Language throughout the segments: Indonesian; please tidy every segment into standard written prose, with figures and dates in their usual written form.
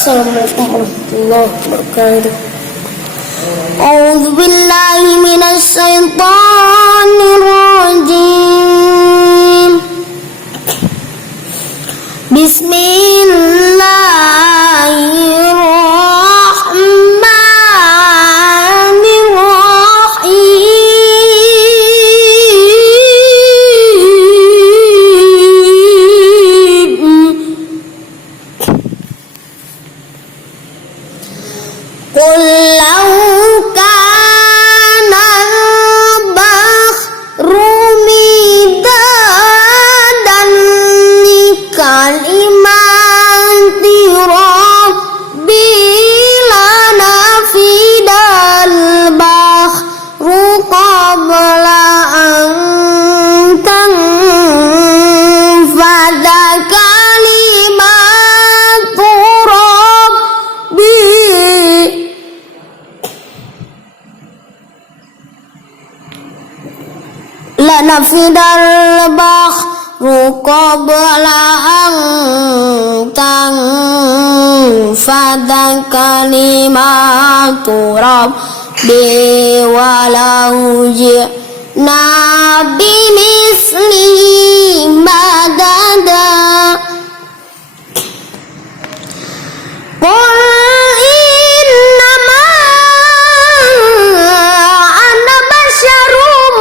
Assalamualaikum warahmatullahi wabarakatuh. A'udzu billahi minasy syaithanir rajim. Qul law kana al-bahru midadan li kalimati rabbi lanafidal bahru qabla an tanfada kalimatu rabbi lanafidal bahru qabla an tanfada kalimatu rabbi walau ji'na bimithlihi madada. Qul innama ana basyarum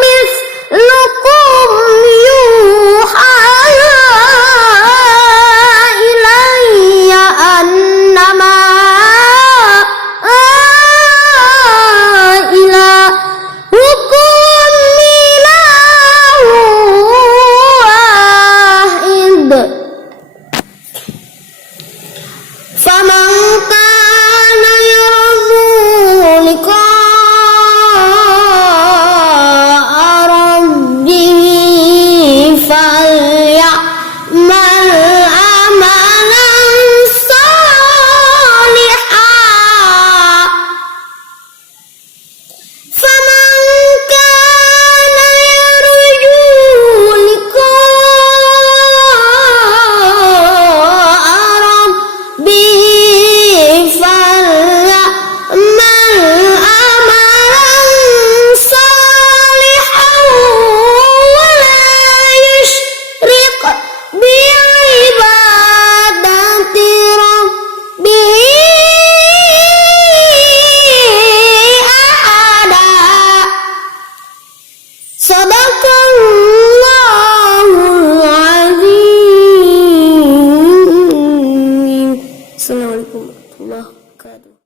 mithlukum yuha ilayya annama ilahukum ilahun wahid. Faman kana yarju liqa'a rabbih falyamal amalan shalihan. Faman kana yarju liqa'a rabbih falyamal amalan shalihan wa la yusyrik bi'ibadati rabbih ahada. Sadaqallahul azim. Assalamualaikum warahmatullahi wabarakatuh.